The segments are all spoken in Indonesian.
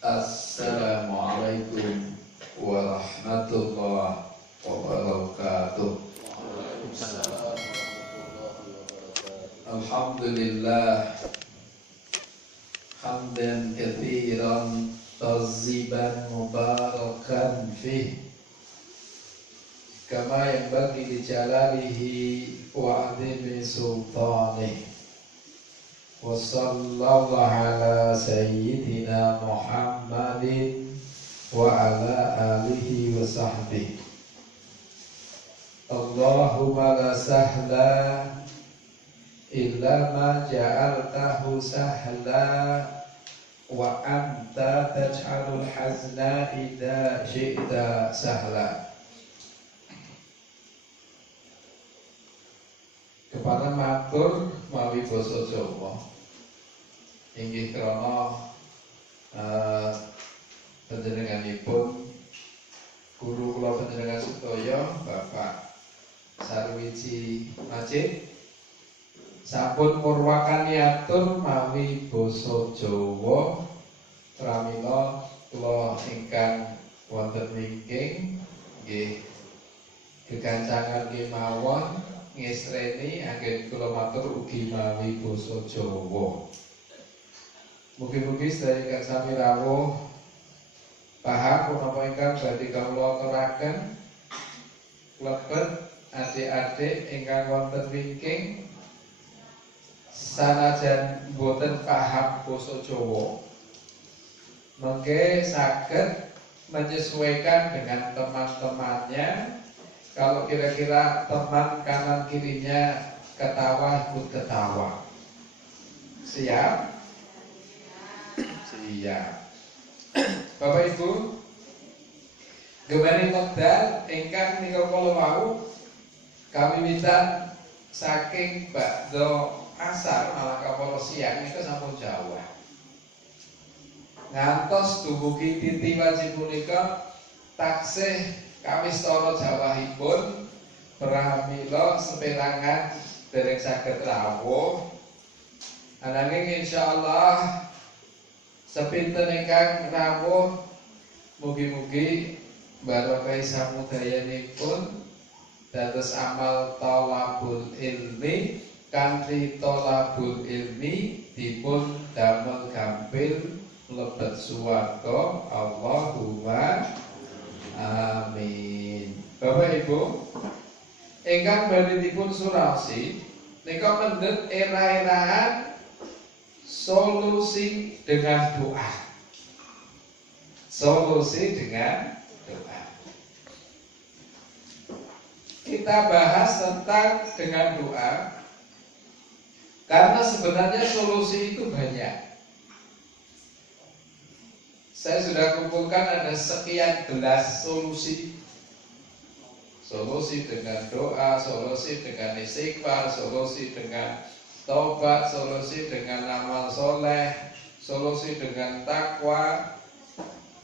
Assalamualaikum warahmatullahi wabarakatuh. Alhamdulillah hamdan katsiran tayyiban mubarakan fih kama yanbaghi li jalalihi wa 'azimi sultanih. Wa sallallahu ala sayyidina Muhammadin wa ala alihi wa sahbihi. Allahumma la sahla illa ma ja'altahu sahla wa anta taj'alul hazna idza syi'ta sahla. Kepada matur mawi basa Jawa inggih krana panjenenganipun guru kula panjenengan sedaya Bapak Sarwiji Majid sampun murwakani atur mawi basa Jawa pramila kula ingkang wonten wingking nggih gegancangan kemawon ngesreni anggen kula matur ugi mawi basa Jawa. Mugi-mugi sedaya ingkang sami rawuh paham punapa ingkang badhe kawula aturaken klebet adik-adik ingkang wonten wingking sanajan boten paham basa Jawa mengke saged menyesuaikan dengan teman-temannya. Kalau kira-kira teman kanan kirinya ketawa, ikut ketawa. Siap? Siap. Bapak Ibu, gemani wekdal ingkang nika kula wau kami minta saking bakdo asar malah kapala siang nika sampun Jawa. Ngantos dumugi titi wajib punika taksih kami stara jawahipun pramila seperangan dereng saged rawuh. Ananging insyaallah sepinten ingkang rawuh mugi-mugi barokah samudayanipun dados amal thalabul ilmi kanthi thalabul ilmi dipun damel gampil mlebet swarga. Allahumma amin. Bapak Ibu ingkang badhe dipun suraosi nika mendhet era-eraan solusi dengan doa. Solusi dengan doa. Kita bahas tentang dengan doa karena sebenarnya solusi itu banyak. Saya sudah kumpulkan ada sekian belas solusi. Solusi dengan doa, solusi dengan istighfar, solusi dengan taubat, solusi dengan amal soleh, solusi dengan takwa,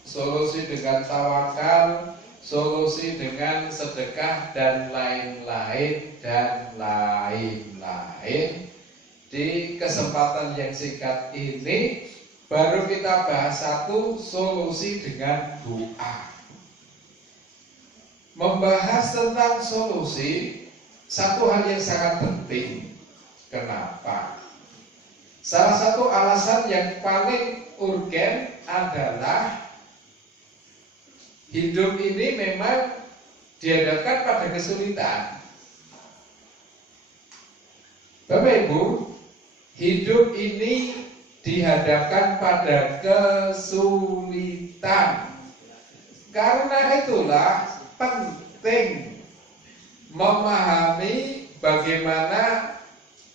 solusi dengan tawakal, solusi dengan sedekah dan lain-lain dan lain-lain. Di kesempatan yang singkat ini baru kita bahas satu, solusi dengan doa. Membahas tentang solusi satu hal yang sangat penting. Kenapa? Salah satu alasan yang paling urgen adalah hidup ini memang dihadapkan pada kesulitan. Bapak Ibu, hidup ini dihadapkan pada kesulitan. Karena itulah penting memahami bagaimana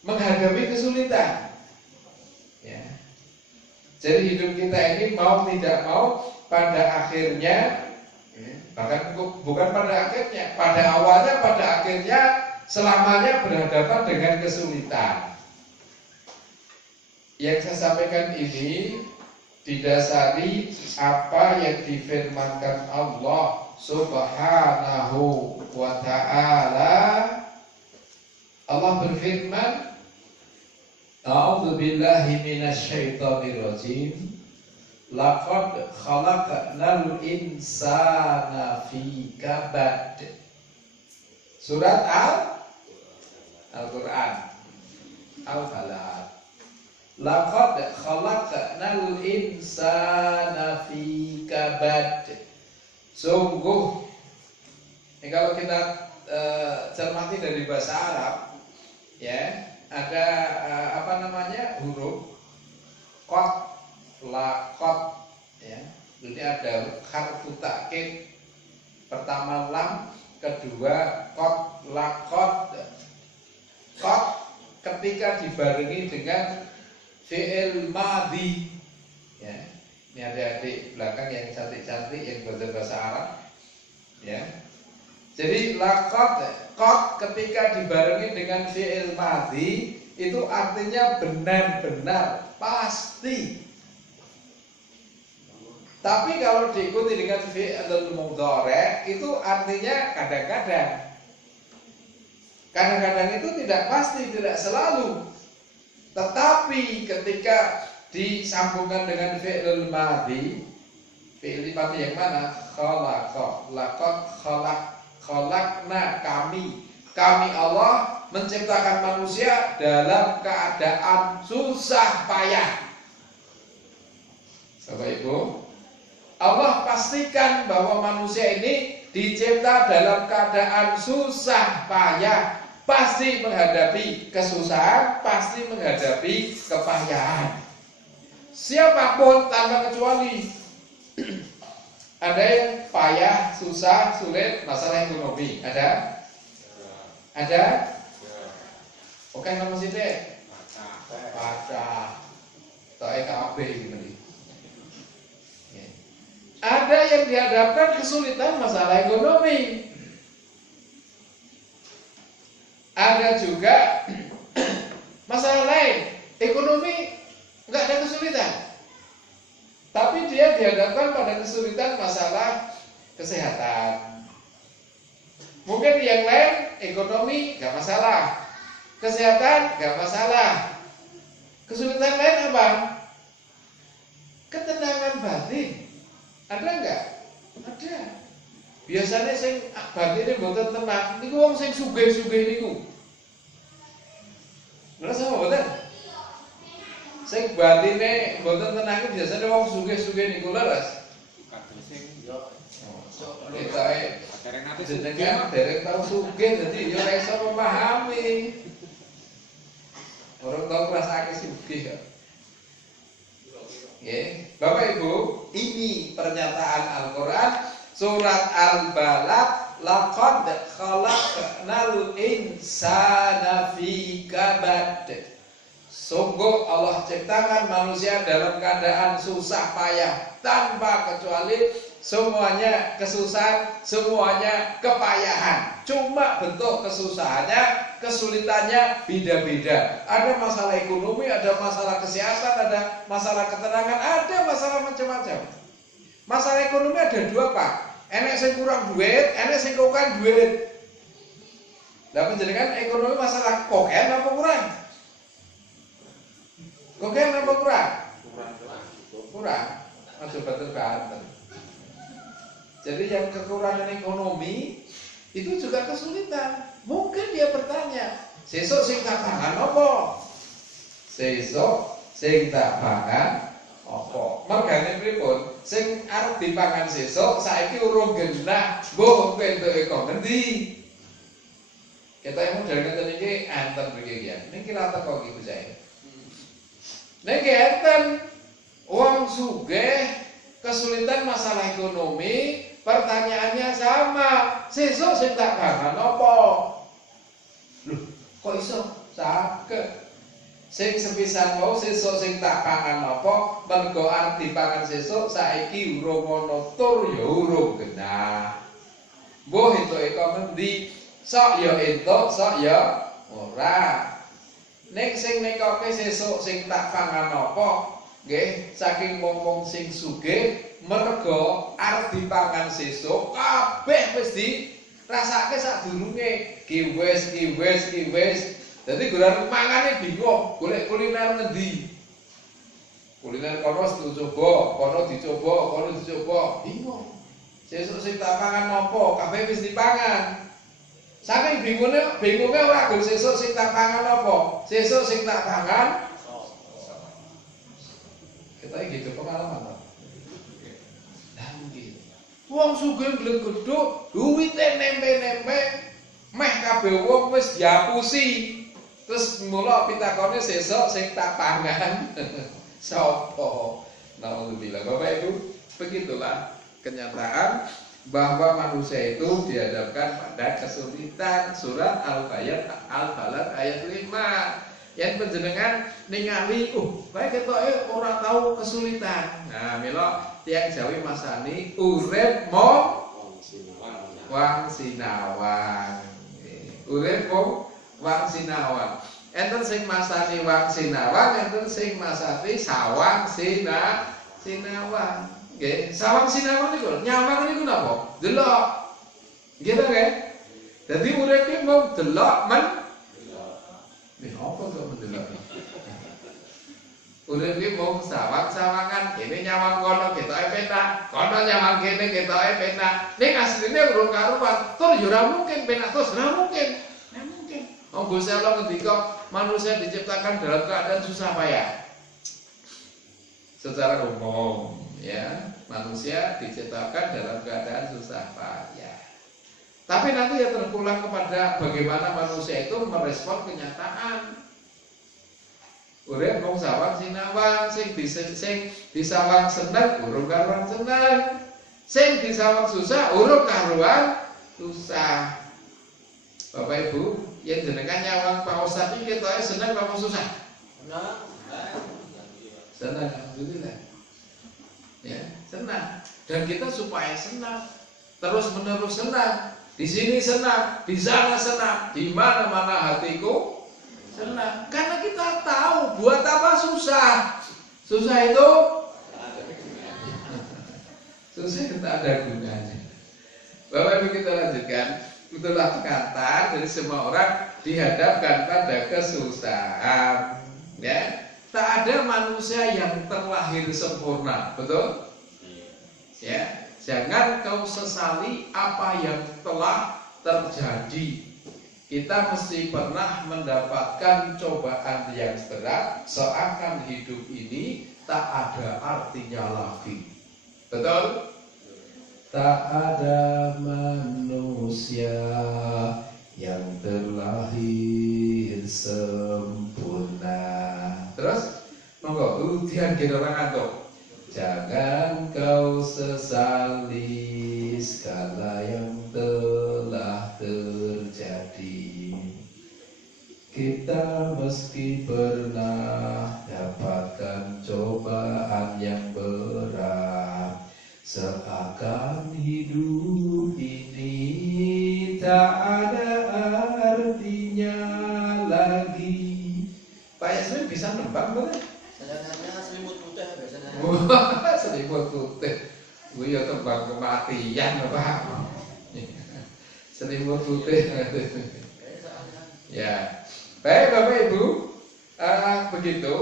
menghadapi kesulitan. Ya. Jadi hidup kita ini mau tidak mau pada akhirnya, bahkan bukan pada akhirnya, pada awalnya, pada akhirnya selamanya berhadapan dengan kesulitan. Yang saya sampaikan ini didasari apa yang difirmankan Allah Subhanahu wa ta'ala. Allah berfirman, A'udzu billahi minasyaitonir rajim. laqad khalaqnal insana fi kabad. Surat Al-Quran Al-Balad. Laqad khalaqnal insana fi kabad. Sungguh, ini kalau kita cermati dari bahasa Arab, ya, ada huruf qad, laqad, ya. Jadi ada harfu takkid, pertama lam, kedua qad, laqad. Qad ketika dibarengi dengan fi'il madhi, ya. Ini adik-adik belakang yang cantik-cantik yang bahasa Arab, ya. Jadi laqad, qad ketika dibarengi dengan fi'il madhi itu artinya benar-benar, pasti. Tapi kalau diikuti dengan fi'il mudhari itu artinya kadang-kadang. Kadang-kadang itu tidak pasti, tidak selalu. Tetapi ketika disambungkan dengan fi'il madhi, fi'il madhi yang mana? Khalaqa, laqad khalaqna, kami Allah menciptakan manusia dalam keadaan susah payah. Bapak Ibu, Allah pastikan bahwa manusia ini dicipta dalam keadaan susah payah, pasti menghadapi kesusahan, pasti menghadapi kepayahan. Siapapun tanpa kecuali. Ada yang payah, susah, sulit, masalah ekonomi. Ada? Oke, nama sithik. Baca. Tok EKB gini. Ada yang dihadapkan kesulitan masalah ekonomi. Ada juga masalah lain, ekonomi nggak ada kesulitan, tapi dia dihadapkan pada kesulitan masalah kesehatan. Mungkin yang lain ekonomi nggak masalah, kesehatan nggak masalah. Kesulitan lain apa? Ketenangan batin. Ada nggak? Ada. Biasanya sing batine mboten tenang niku wong sing sugih-sugih niku. Ngerasa mboten? Sing batine mboten tenang iki biasane wong sugih-sugih niku leres. Kadang sing yo Ketoke jenengan dereng tau sugih dadi yo ora iso memahami. Orang tau ngrasake sugih kok. Nggih, Bapak Ibu, ini pernyataan Al-Qur'an surat Al-Balad, laqad khalaqnal insana fi kabad. Sungguh Allah ciptakan manusia dalam keadaan susah payah, tanpa kecuali semuanya kesusahan, semuanya kepayahan. Cuma bentuk kesusahannya, kesulitannya beda-beda. Ada masalah ekonomi, ada masalah kesehatan, ada masalah ketenangan, ada masalah macam-macam. Masalah ekonomi ada dua, Pak. Enek sing kurang duit, enek sing kokan duit. Lah panjenengan ekonomi masalah koken apa kurang? Koken apa kurang? Kurang. Aja batur-batur. Jadi yang kekurangan ekonomi itu juga kesulitan. Mungkin dia bertanya, sesuk sing tak pangan apa? Sesuk sing tak pangan apa? Mergane pripun? Sing arep dipangan sesuk saiki urung genah, mbok pentuke kok ngendi? Kita yang model ngeten iki enten mriki ya. Niki ra teko iki Gusae. Niki enten wong sugih kesulitan masalah ekonomi, pertanyaannya sama, sesuk sing tak pangan apa? Loh, kok iso? Saged. Sing sepisan mau sesuk sing tak pangan apa, mergo arep dipangan sesuk saiki urung ana tur ya urung genah. Mbuh entuke kok ngendi? Sok ya entuk, sok ya ora. Nek sing nekoke sesuk sing tak pangan apa? Nggih, saking wong-wong sing sugih mergo arep dipangan sesuk kabeh wis dirasake sadurunge ki wis. Dadi guran mangane bingung, golek kuliner ngendi. Kuliner kono dicoba, kono dicoba, bingung. Sesuk sing tak pangan nopo, kabeh wis dipangan. Saking bingungnya ora gol sesuk sing tak pangan nopo, sesuk sing tak pangan. Kita gitu pengalaman. Nah mungkin. Wong sugih gleduk, duwite nempe-nempe, meh kabeh wong wis diapusi. Terus mula pitakone sesuk sing tak pangan. Sapa? Nauzubillah. Bapak Ibu, begitulah kenyataan bahwa manusia itu dihadapkan pada kesulitan. Surat Al-Balad ayat 5. Yang panjenengan ningali, baik ketoke ora tahu kesulitan. Nah, mila tiyang Jawi masani urip mung wang sinawang. Urip mung wang sinawang. Enten sing masani wang sinawang, enten sing masani sawang sinawang. Nggih, sawang sinawang niku nyawang niku napa? Delok. Nggih ta nggih? Dadi urip ki mung delok men. Nih apa kok mendelok? Urip ki mung sawang-sawangan, kene nyawang kono ketoke penak, kono nyawang kene ketoke penak. Ning asline urung karuan, tur yo ora mungkin penak terus, ora mungkin. Ora mungkin. Oh Gusti Allah ngendika manusia diciptakan dalam keadaan susah payah. Secara umum, ya, manusia diciptakan dalam keadaan susah payah. Tapi nanti ya terpulang kepada bagaimana manusia itu merespon kenyataan. Urip mung sawang sinawang, sing disawang seneng urung karuan seneng. Sing disawang susah urung karuan susah. Bapak Ibu, yang jenengan nyawang pausat iki ketoke seneng apa susah? Senang, alhamdulillah. Ya, senang. Dan kita supaya senang, terus menerus senang. Di sini senang, di sana senang, di mana-mana hatiku senang. Karena kita tahu buat apa susah. Susah itu susah itu tak ada gunanya. Bapak Ibu kita lanjutkan. Itulah kata dari semua orang dihadapkan pada kesusahan. Ya. Tak ada manusia yang terlahir sempurna, betul? Ya, jangan kau sesali apa yang telah terjadi. Kita mesti pernah mendapatkan cobaan yang berat, seakan hidup ini tak ada artinya lagi. Betul? Tak ada manusia yang terlahir sempurna. Terus, monggo ujian kita orang ngantuk. Jangan kau sesali segala yang telah terjadi. Kita meski pernah dapatkan cobaan yang berat, seakan hidup ini tak ada artinya lagi. Pak Yasmin bisa nembang boleh? Senangnya selimut putih biasanya. Wah, selimut putih. Gue ya tembang kematian, Pak. Selimut putih. Ya, baik Bapak Ibu, begitu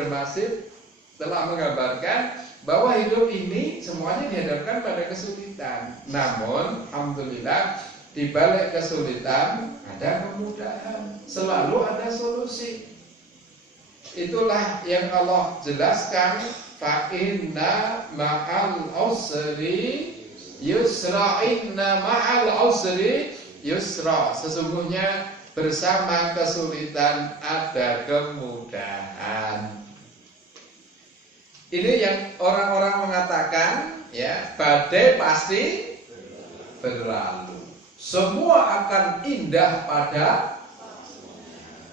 Demasif telah menggambarkan bahwa hidup ini semuanya dihadapkan pada kesulitan. Namun, alhamdulillah di balik kesulitan ada kemudahan. Selalu ada solusi. Itulah yang Allah jelaskan. Fa inna ma'al usri yusra, inna ma'al usri yusra. Sesungguhnya bersama kesulitan ada kemudahan. Ini yang orang-orang mengatakan, ya, badai pasti berlalu. Semua akan indah pada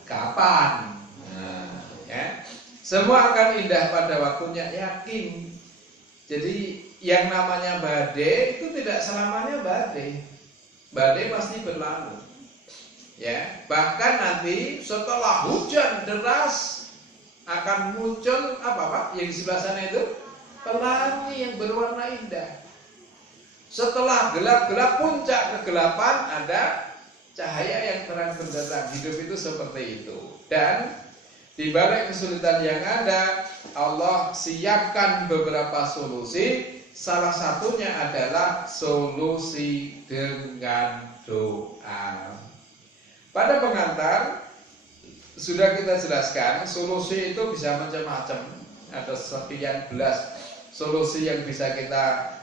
kapan? Nah, ya. Semua akan indah pada waktunya, yakin. Jadi yang namanya badai itu tidak selamanya badai. Badai pasti berlalu. Ya, bahkan nanti setelah hujan deras akan muncul apa Pak? Yang di sebelah sana itu pelangi yang berwarna indah. Setelah gelap-gelap puncak kegelapan ada cahaya yang terang benderang. Hidup itu seperti itu. Dan Di balik kesulitan yang ada, Allah siapkan beberapa solusi. Salah satunya adalah solusi dengan doa. Pada pengantar sudah kita jelaskan, solusi itu bisa macam-macam. Ada sekian belas solusi yang bisa kita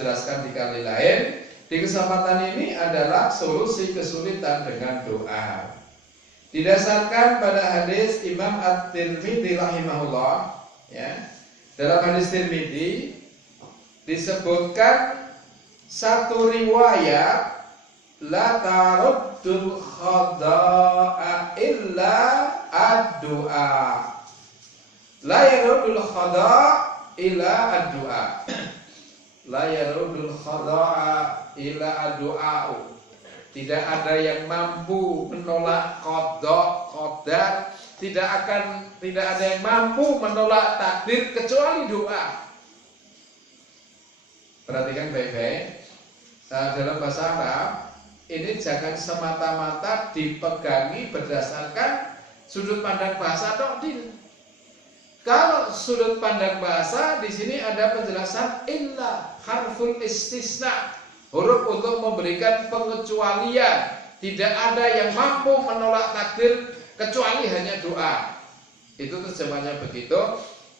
jelaskan di kali lain. Di kesempatan ini adalah solusi kesulitan dengan doa. Didasarkan pada hadis Imam At-Tirmidzi rahimahullah, ya. Dalam hadis Tirmidzi disebutkan satu riwayat, la taruddul khada'a illa ad-du'a. La yaruddul khada'a illa ad-du'a. La yaruddul khada'a illa ad-du'a. Tidak ada yang mampu menolak qada, tidak ada yang mampu menolak takdir kecuali doa. Perhatikan baik-baik. Dalam bahasa Arab ini jangan semata-mata dipegangi berdasarkan sudut pandang bahasa doktil. Kalau sudut pandang bahasa di sini ada penjelasan illa harful istisna, huruf untuk memberikan pengecualian. Tidak ada yang mampu menolak takdir kecuali hanya doa. Itu terjemahnya begitu.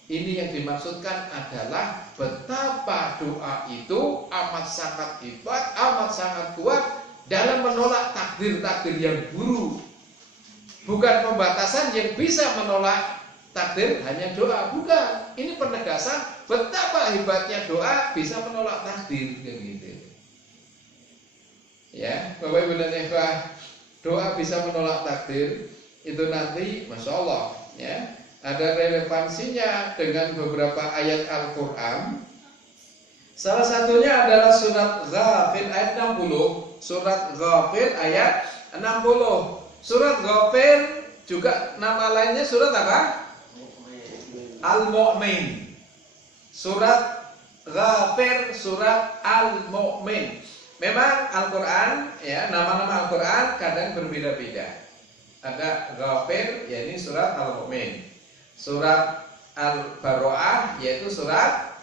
Ini yang dimaksudkan adalah betapa doa itu amat sangat hebat, amat sangat kuat dalam menolak takdir-takdir yang buruk. Bukan pembatasan yang bisa menolak takdir hanya doa, bukan. Ini penegasan betapa hebatnya doa bisa menolak takdir, gitu. Ya, Bapak Ibu dan Ikhwah, doa bisa menolak takdir itu nanti, masya Allah, ya. Ada relevansinya dengan beberapa ayat Al-Quran. Salah satunya adalah surat Ghafir ayat 60. Surat Ghafir ayat 60. Surat Ghafir juga nama lainnya surat apa? Al-Mu'min. Surat Ghafir, surat Al-Mu'min. Memang Al-Quran, ya, nama-nama Al-Quran kadang berbeda-beda. Ada Ghafir, yakni surat Al-Mu'min. Surat Al-Baro'ah, yaitu surat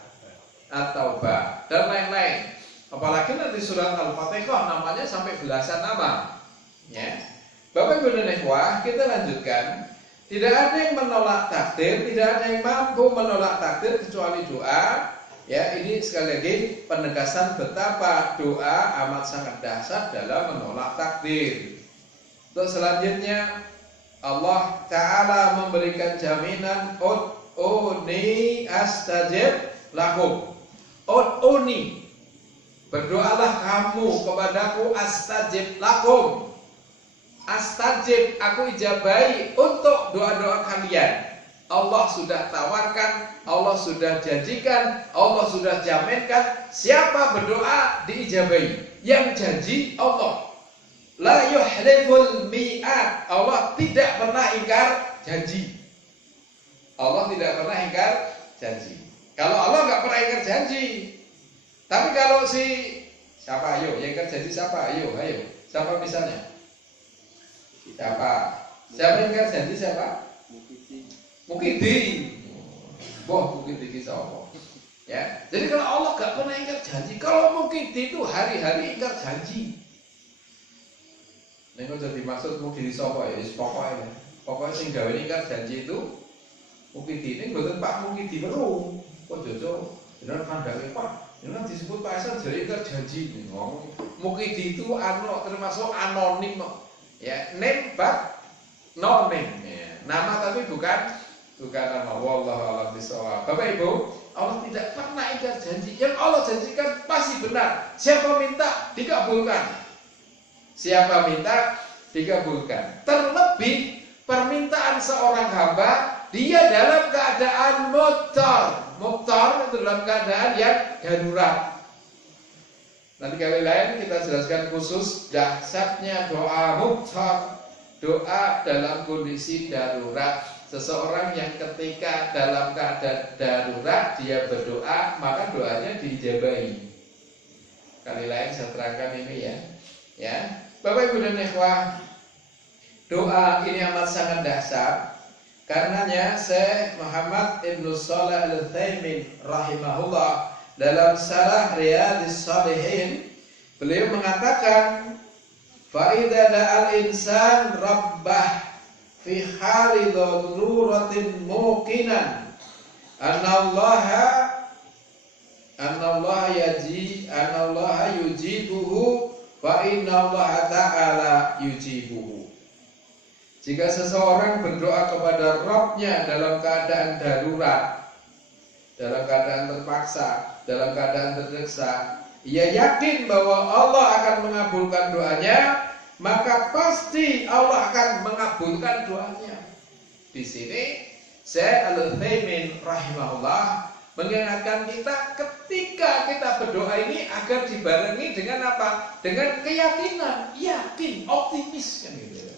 At-Taubah, dan lain-lain. Apalagi nanti surat Al-Fatihah namanya sampai belasan nama, ya. Bapak Ibu dan Ikhwah, kita lanjutkan. Tidak ada yang menolak takdir, tidak ada yang mampu menolak takdir kecuali doa. Ya, ini sekali lagi penegasan betapa doa amat sangat dahsyat dalam menolak takdir. Untuk selanjutnya, Allah Ta'ala memberikan jaminan ud'uni astajib lakum. Ud'uni, berdoalah kamu kepadaku, astajib lakum. Astajib, aku ijabahi untuk doa-doa kalian. Allah sudah tawarkan, Allah sudah janjikan, Allah sudah jaminkan, siapa berdoa diijabahi. Yang janji Allah. La yuhliful mi'ad. Allah tidak pernah ingkar janji. Allah tidak pernah ingkar janji. Kalau Allah nggak pernah ingkar janji. Tapi kalau siapa, ayo yang ingkar janji siapa? Ayo. Siapa misalnya? Siapa yang ingkar janji siapa? Mukidi. Boh, Mukidi kisah Allah. Ya. Jadi kalau Allah nggak pernah ingkar janji, kalau Mukidi itu hari-hari ingkar janji. Nek kok dimaksud Mukidi sapa ya? Wis pokoknya sing gawe ingkar janji itu Mukidi. Ini mboten Pak Mukidi weru. Kok jojo bener kandange Pak. Ini disebut Pak Hasan jadi ingkar janji. Mukidi itu termasuk anonim. Ya, name but no name. Ya. Nama tapi bukan nama. Wallahu a'lam bishawab. Bapak Ibu, Allah tidak pernah ingkar janji. Yang Allah janjikan pasti benar. Siapa minta dikabulkan. Siapa minta dikabulkan. Terlebih permintaan seorang hamba, dia dalam keadaan mudtar itu dalam keadaan yang darurat. Nanti kali lain kita jelaskan khusus dahsyatnya doa mudtar, doa dalam kondisi darurat. Seseorang yang ketika dalam keadaan darurat dia berdoa, maka doanya diijabahi. Kali lain saya terangkan ini ya. Bapak Ibu dan Ikhwah, doa ini amat sangat dahsyat Karenanya Syekh Muhammad Ibnu Shalih Al-Utsaimin rahimahullah dalam Syarah Riyadhis Shalihin beliau mengatakan fa idza da'al insan rabbah fi hali daruratin muqinan anallaha yujibuhu wa innallaha ta'ala yujibuhu. Jika seseorang berdoa kepada Rabb-nya dalam keadaan darurat, dalam keadaan terpaksa, dalam keadaan terdesak, ia yakin bahwa Allah akan mengabulkan doanya, maka pasti Allah akan mengabulkan doanya. Di sini Syekh Al-Utsaimin rahimahullah mengingatkan kita ketika kita berdoa ini agar dibarengi dengan apa? Dengan keyakinan, yakin, optimis kan gitu.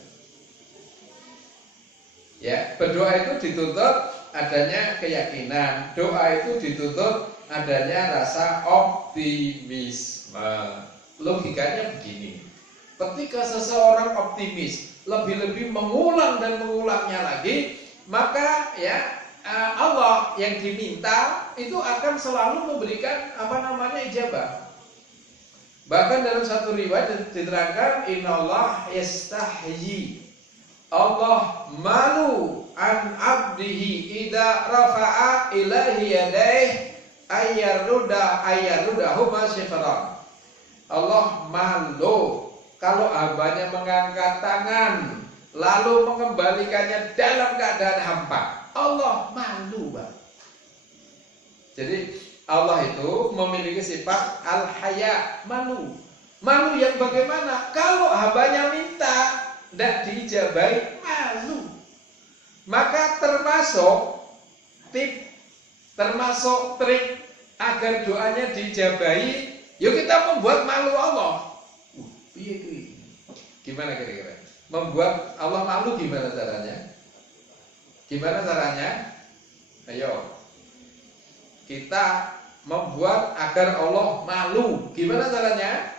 Ya, berdoa itu dituntut adanya keyakinan, doa itu dituntut adanya rasa optimisme. Logikanya begini. Ketika seseorang optimis, lebih-lebih mengulang dan mengulangnya lagi, maka ya Allah yang diminta itu akan selalu memberikan ijabah. Bahkan dalam satu riwayat diterangkan innallaha yastahyi, Allah malu an abdihi idza rafa'a ilaihi yadayhi ayyarudahuma syifran. Allah malu kalau hambanya mengangkat tangan lalu mengembalikannya dalam keadaan hampa. Allah malu, Bang. Jadi Allah itu memiliki sifat al-haya, malu. Malu yang bagaimana? Kalau hambanya minta tidak diijabahi, malu. Maka termasuk trik agar doanya diijabahi, yuk kita membuat malu Allah. Gimana kira-kira? Membuat Allah malu gimana caranya? Gimana caranya? Ayo, kita membuat agar Allah malu. Gimana caranya?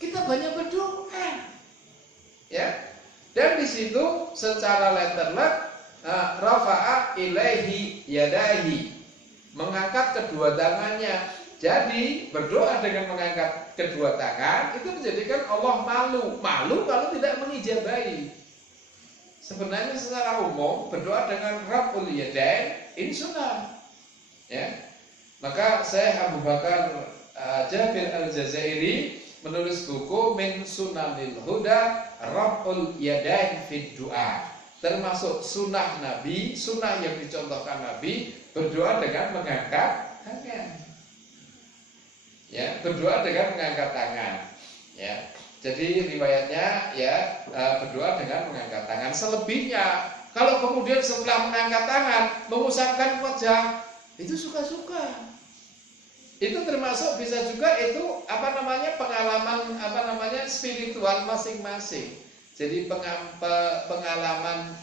Kita banyak berdoa. Ya, dan di situ secara letterlet rafa'a ilaihi yadahi, mengangkat kedua tangannya. Jadi berdoa dengan mengangkat kedua tangan itu menjadikan Allah malu. Malu kalau tidak mengijabahi. Sebenarnya secara umum berdoa dengan raf'ul yadain ini sunnah. Ya. Maka saya Abu Bakar Jabir Al-Jazairi menulis buku Min Sunanil Huda Raf'ul Yadain Fid Du'a. Termasuk sunnah Nabi, sunnah yang dicontohkan Nabi, berdoa dengan mengangkat tangan. Ya, berdoa dengan mengangkat tangan. Ya. Jadi riwayatnya ya berdoa dengan mengangkat tangan. Selebihnya kalau kemudian setelah mengangkat tangan mengusapkan wajah, itu suka-suka. Itu termasuk bisa juga itu pengalaman spiritual masing-masing. Jadi pengalaman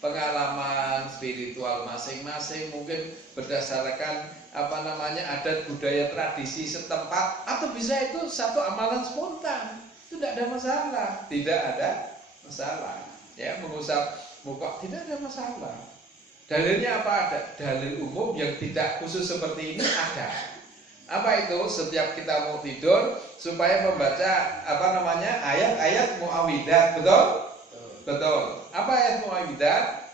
pengalaman spiritual masing-masing, mungkin berdasarkan adat budaya tradisi setempat, atau bisa itu satu amalan spontan. Itu tidak ada masalah, ya, mengusap muka tidak ada masalah. Dalilnya apa? Ada dalil umum yang tidak khusus seperti ini ada. Apa itu? Setiap kita mau tidur supaya membaca ayat-ayat muawwidzat, betul? Betul. Apa ayat muawwidzat?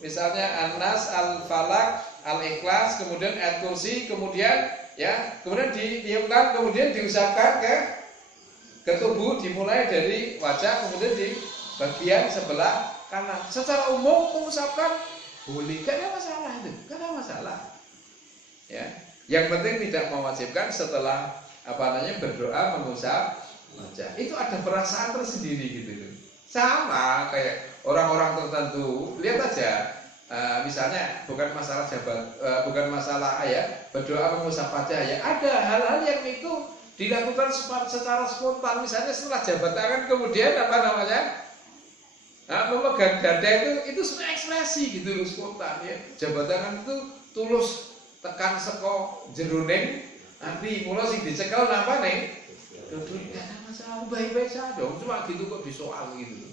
Misalnya An-Nas, Al-Falaq, Al-Ikhlas, kemudian ayat kursi, kemudian ditiupkan, kemudian diusapkan ke tubuh, dimulai dari wajah, kemudian di bagian sebelah kanan. Secara umum mengusapkan boleh, gak ada masalah itu, gak ada masalah. Ya, yang penting tidak mewajibkan setelah berdoa mengusap wajah. Itu ada perasaan tersendiri gitu. Sama kayak orang-orang tertentu, lihat aja. Misalnya bukan masalah berdoa mengusap wajah ya. Ada hal-hal yang itu dilakukan secara spontan. Misalnya setelah jabat tangan kemudian memegang dada itu sebenarnya ekspresi gitu loh, spontan ya. Jabat tangan itu tulus tekan seko jeruning nanti mulai sing dicekel napa nih? Duduk enggak ada masalah, baik-baik saja dong. Cuma gitu kok disoal gitu.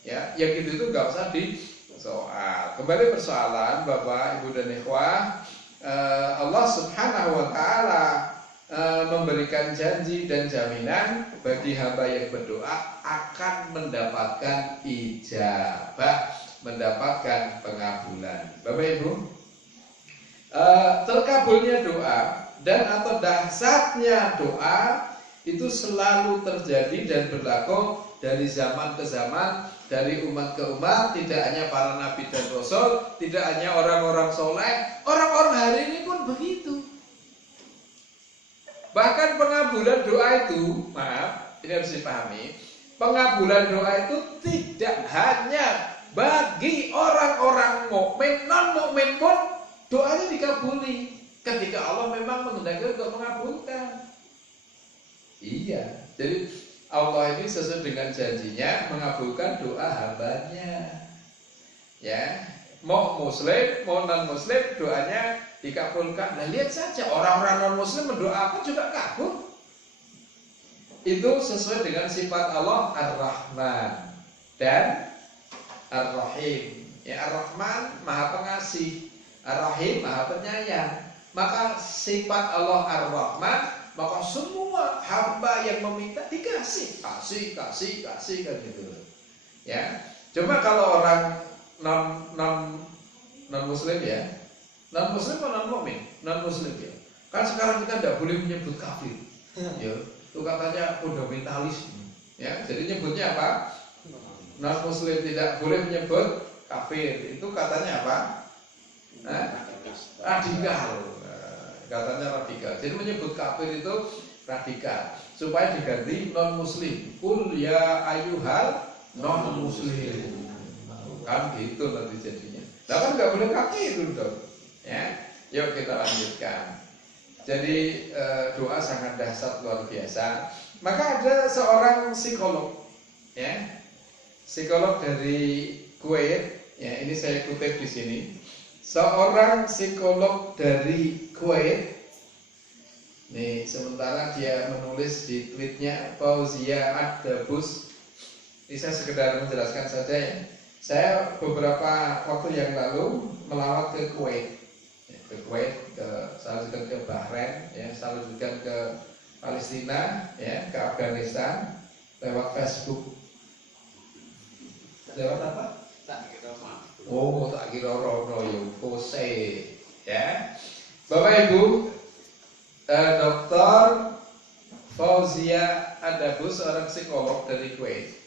Ya, yang itu nggak usah disoal. Kembali persoalan Bapak, Ibu dan Ikhwah, Allah Subhanahu wa taala memberikan janji dan jaminan bagi hamba yang berdoa akan mendapatkan ijabah, mendapatkan pengabulan. Bapak Ibu, terkabulnya doa dan atau dahsyatnya doa itu selalu terjadi dan berlaku dari zaman ke zaman, dari umat ke umat, tidak hanya para nabi dan rasul, tidak hanya orang-orang soleh, orang-orang hari ini pun begitu. Bahkan pengabulan doa itu, maaf, ini harus dipahami, pengabulan doa itu tidak hanya bagi orang-orang mukmin, non mukmin pun doanya dikabuli ketika Allah memang menghendaki untuk mengabulkan. Iya, jadi Allah ini sesuai dengan janjinya mengabulkan doa hambanya. Ya, mau muslim, mau non muslim doanya dikabulkan. Nah, lihat saja orang-orang non muslim mendoakan juga kabul. Itu sesuai dengan sifat Allah Ar-Rahman dan Ar-Rahim. Ya, Ar-Rahman Maha Pengasih, Ar-Rahim Maha Penyayang. Maka sifat Allah Ar-Rahman, maka semua hamba yang meminta dikasih, kasih kan gitu. Ya, cuma kalau orang non muslim ya, non muslim atau non mukmin, non muslim ya. Kan sekarang kita tidak boleh menyebut kafir, ya. Itu katanya fundamentalis, ya. Jadi nyebutnya apa? Non muslim tidak boleh menyebut kafir. Itu katanya apa? Radikal. Katanya radikal. Jadi menyebut kafir itu radikal supaya diganti non muslim. Qul ya ayyuhal non muslim. Kan gitu nanti jadinya. Nah, kan nggak boleh kafir itu dong. Ya, yuk kita lanjutkan. Jadi doa sangat dahsyat luar biasa. Maka ada seorang psikolog, ya, psikolog dari Kuwait. Ya, ini saya kutip di sini. Seorang psikolog dari Kuwait. Nih, sementara dia menulis di tweetnya Fauzia Ad-Dabus. Ini saya sekedar menjelaskan saja ya. Saya beberapa waktu yang lalu melawat ke Kuwait. Ke Kuwait, selanjutnya ke Bahrain, ya, selanjutnya ke Palestina, ya, ke Afghanistan lewat Facebook. Lewat apa? Oh, tak kira rono yo kose, ya. Bapak Ibu, Dr. Fauzia Ad-Dabus, seorang psikolog dari Kuwait.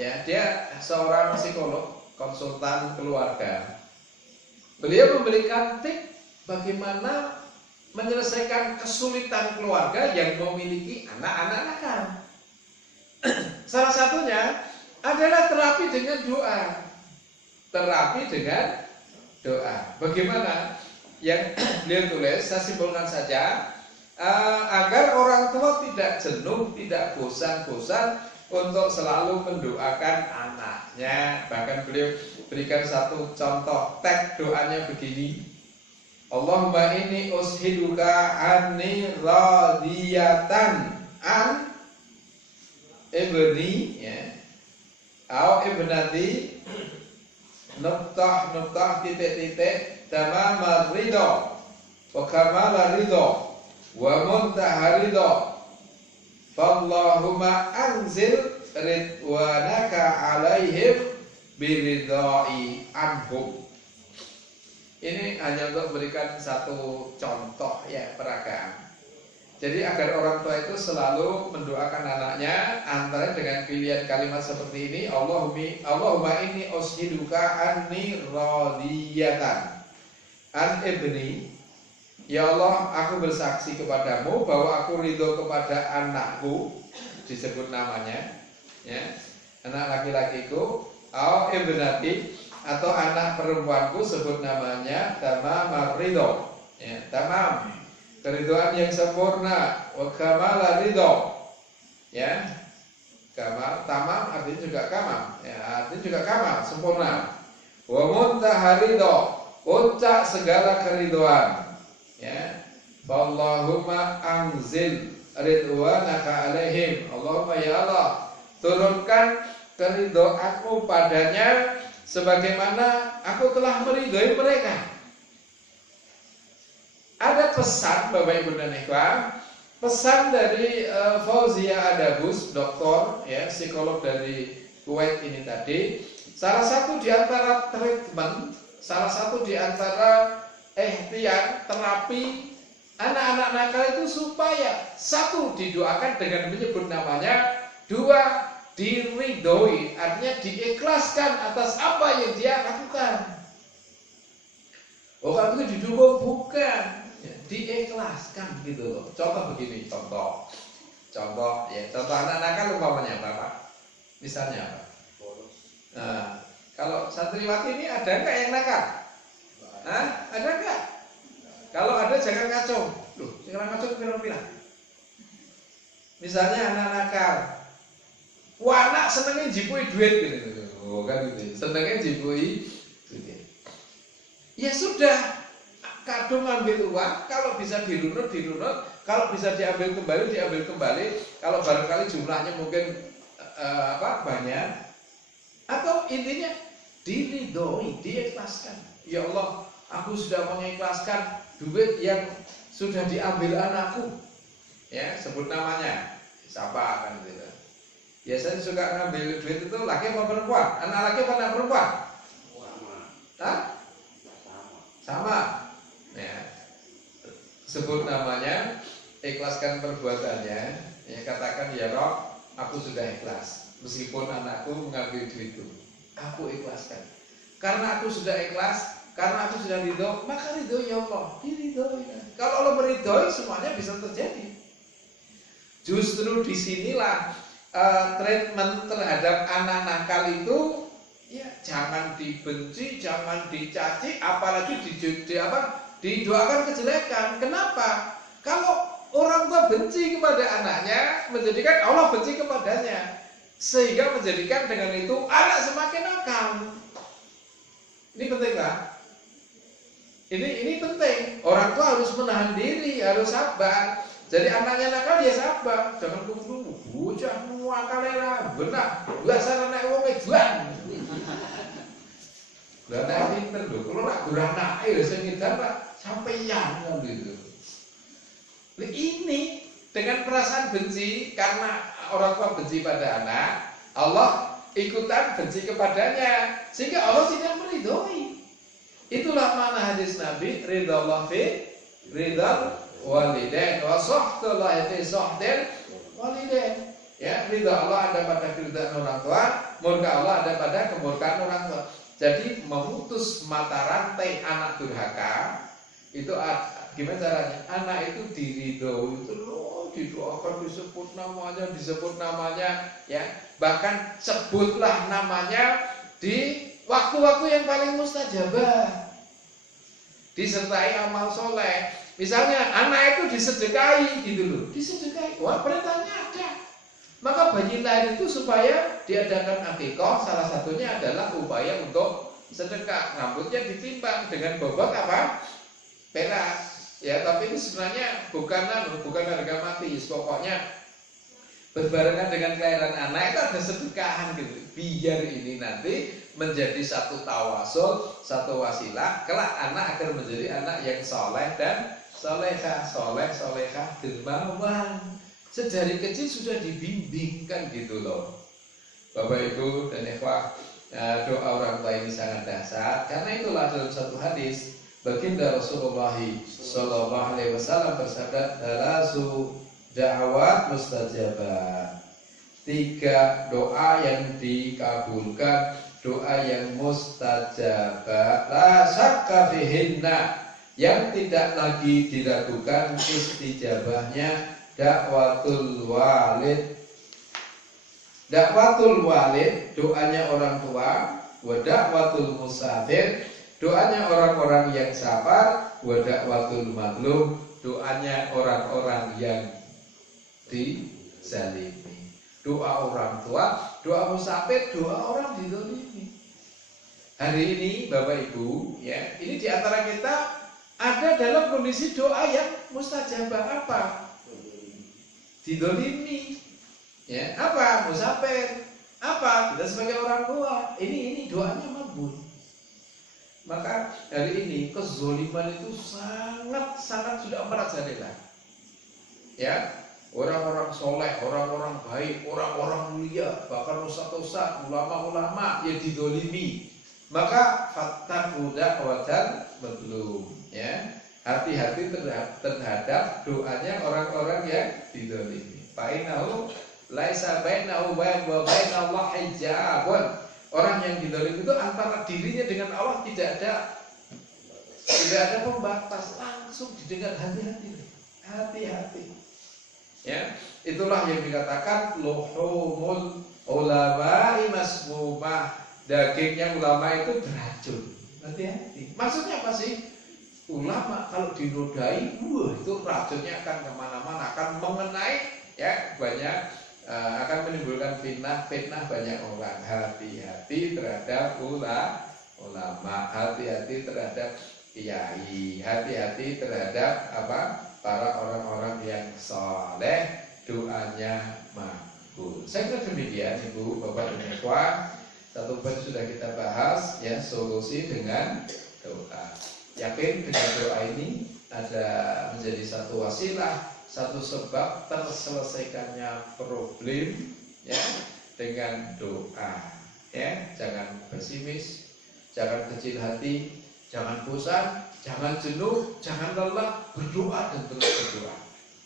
Ya, dia seorang psikolog, konsultan keluarga. Beliau memberikan tips bagaimana menyelesaikan kesulitan keluarga yang memiliki anak-anak nakal. Salah satunya adalah terapi dengan doa. Terapi dengan doa. Bagaimana? Yang beliau tulis, saya simpulkan saja, agar orang tua tidak jenuh, tidak bosan-bosan untuk selalu mendoakan anaknya. Bahkan beliau berikan satu contoh teks doanya begini: Allahumma inni ushiduka anni radiyatan an ibni, ya, au ibnati nuktah titik tamamar ridho wa kamalar ridho wa muntahar ridho fallahumma anzil ridwanaka alaihim biridhai anhum. Ini hanya untuk memberikan satu contoh ya, peragaan. Jadi agar orang tua itu selalu mendoakan anaknya antara dengan pilihan kalimat seperti ini: Allahumma inni ushiduka anni radiyatan an ibni. Ya Allah, aku bersaksi kepadamu bahwa aku ridho kepada anakku, disebut namanya, ya, anak laki-lakiku, au ibnati, atau anak perempuanku, sebut namanya, tamam ridho, ya, tamam, keridhaan yang sempurna, wa kamala ridho, ya, kamal, tamam artinya juga kamal, ya, artinya juga kamal, sempurna, wa muntaha ridho, puncak segala keridhaan, ya, Allahumma anzil ridwanaka alaihim. Allahumma ya Allah, turunkan keridhoanmu padanya sebagaimana aku telah meridhoi mereka. Ada pesan Bapak Ibu dan Ikhwan, pesan dari Fauzia Adabus, doktor ya, psikolog dari Kuwait ini tadi. Salah satu di antara treatment, salah satu di antara ikhtiar terapi anak-anak nakal itu supaya satu didoakan dengan menyebut namanya, dua diridhoi, artinya diikhlaskan atas apa yang dia lakukan. Oh kalau itu didukung, bukan, ya, diikhlaskan gitu loh. Contoh begini, contoh ya, contoh anak nakal umpamanya apa? Misalnya apa? Nah, kalau santriwati ini ada nggak yang nakal? Hah? Ada nggak? Kalau ada jangan kacau. Loh, jangan kacau bilang-bilang. Misalnya anak nakal, wah anak senengnya jipui duit gitu. Oh kan gitu. Senengnya jipui duit. Ya sudah, kadung ambil uang, kalau bisa dirunut, kalau bisa diambil kembali. Kalau barangkali jumlahnya mungkin banyak. Atau intinya diridhoi, diikhlaskan. Ya Allah, aku sudah mengikhlaskan duit yang sudah diambil anakku. Ya, sebut namanya. Siapa kan gitu. Biasanya suka ngambil duit itu laki apa perempuan? Anak laki apa anak perempuan? Hah? Sama. Ya. Sebut namanya, ikhlaskan perbuatannya. Ya, katakan ya Rob, aku sudah ikhlas. Meskipun anakku mengambil duitku, aku ikhlaskan. Karena aku sudah ikhlas, karena aku sudah ridho, maka ridho ya Allah, diridhoi. Kalau Allah meridhoi, semuanya bisa terjadi. Justru disinilah treatment terhadap anak nakal itu, ya jangan dibenci, jangan dicaci, apalagi didoakan kejelekan. Kenapa? Kalau orang tua benci kepada anaknya, menjadikan Allah benci kepadanya. Sehingga menjadikan dengan itu anak semakin nakal. Ini penting kan? Ini penting. Orang tua harus menahan diri, harus sabar. Jadi anaknya nakal dia sabar. Jangan tunggu bocah nakal era benar. Biasa anak wong edan. Lah anak pinter lho. Kalau nak beranak sing edan Pak sampeyan kan gitu. Ini dengan perasaan benci karena orang tua benci pada anak, Allah ikutan benci kepadanya, sehingga Allah tidak meridhoi. Itulah makna hadis Nabi, ridallah fi ridal walidain wa sahtullah fi sahtil walidain. Ya, ridha Allah ada pada keridhaan orang tua, murka Allah ada pada kemurkaan orang tua. Jadi memutus mata rantai anak durhaka itu gimana caranya? Anak itu diridhoi itu didoakan, disebut namanya ya, bahkan sebutlah namanya di waktu-waktu yang paling mustajabah, disertai amal soleh. Misalnya anak itu disedekahi gitu loh, disedekahi, wah perintahnya ada. Maka bayi lahir itu supaya diadakan akikah, salah satunya adalah upaya untuk sedekah. Rambutnya ditimbang dengan bobot apa? Perak. Ya, tapi ini sebenarnya bukan harga mati. Pokoknya berbarengan dengan kelahiran anak itu ada sedekahan gitu. Biar ini nanti menjadi satu tawasul, satu wasilah. Kelak anak akan menjadi anak yang soleh dan solehah, solehah dermawan. Sedari kecil sudah dibimbingkan gitu loh. Bapak Ibu dan ikhwah, doa orang tua ini sangat dahsyat. Karena itulah dalam satu hadis baginda Rasulullah Sallallahu Alaihi Wasallam bersabda, "Dalasu da'awat mustajabah." 3 doa yang dikabulkan, doa yang mustajabah, la syakka fihinna, yang tidak lagi diragukan istijabahnya, dakwatul walid. Dakwatul walid, doanya orang tua, wa dakwatul musafir, doanya orang-orang yang sabar, wa dakwatul mazlum, doanya orang-orang yang dizalimi. Doa orang tua, doa musafir, doa orang dizalimi. Hari ini Bapak Ibu, ya, ini diantara kita ada dalam kondisi doa yang mustajabah apa? Dizalimi. Ya, apa? Musafir. Apa? Kita sebagai orang tua, ini doanya makbul. Maka hari ini kezoliman itu sangat sudah merajalela. Ya, orang-orang soleh, orang-orang baik, orang-orang mulia, bahkan ustaz-ustaz, ulama-ulama yang didolimi. Maka fattaku da'watan mazlum. Ya, hati-hati terhadap doanya orang-orang yang didolimi. Fa'inahu laisa bainahu wa bainallah hijabun. Orang yang didolimi itu antara dirinya dengan Allah tidak ada pembatas, langsung didengar. Hati-hati. Ya, itulah yang dikatakan luhumul ulama'i masmumah. Dagingnya ulama itu beracun. Hati-hati. Maksudnya apa sih? Ulama kalau dinodai, itu racunnya akan kemana-mana, akan mengenai ya banyak. Akan menimbulkan fitnah banyak orang. Hati-hati terhadap ulama, hati-hati terhadap kiai, hati-hati terhadap para orang-orang yang soleh, doanya makbul. Saya kira demikian Ibu, Bapak dan Ikhwan. Satu poin sudah kita bahas, ya, solusi dengan doa. Yakin dengan doa ini ada menjadi satu wasilah, satu sebab terselesaikannya problem, ya, dengan doa. Ya, jangan pesimis, jangan kecil hati, jangan bosan, jangan jenuh, jangan lelah, berdoa dan terus berdoa.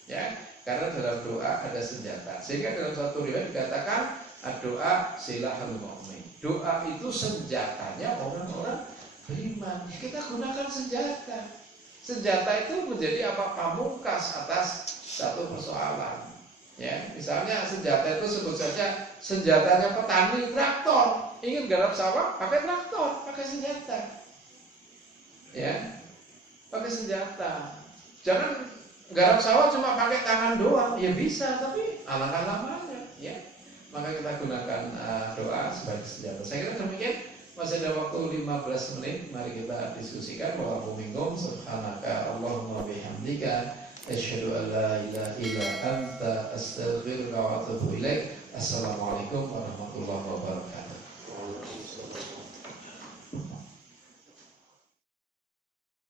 Ya, karena dalam doa ada senjata. Sehingga dalam satu riwayat dikatakan doa silahul mu'min. Doa itu senjatanya orang-orang beriman. Kita gunakan senjata. Senjata itu menjadi pamungkas atas satu persoalan. Ya, misalnya senjata itu sebut saja senjatanya petani traktor. Ingin garap sawah pakai traktor, pakai senjata. Ya, pakai senjata. Jangan garap sawah cuma pakai tangan doang. Ya bisa, tapi alangkah lamanya. Ya, maka kita gunakan doa sebagai senjata. Saya kira demikian. Masih ada waktu 15 menit. Mari kita diskusikan. Wallahu minkum subhanaka Allahumma bihamdika asyhadu an la ilaha illa anta astaghfiruka wa atubu ilaik. Assalamualaikum warahmatullahi wabarakatuh.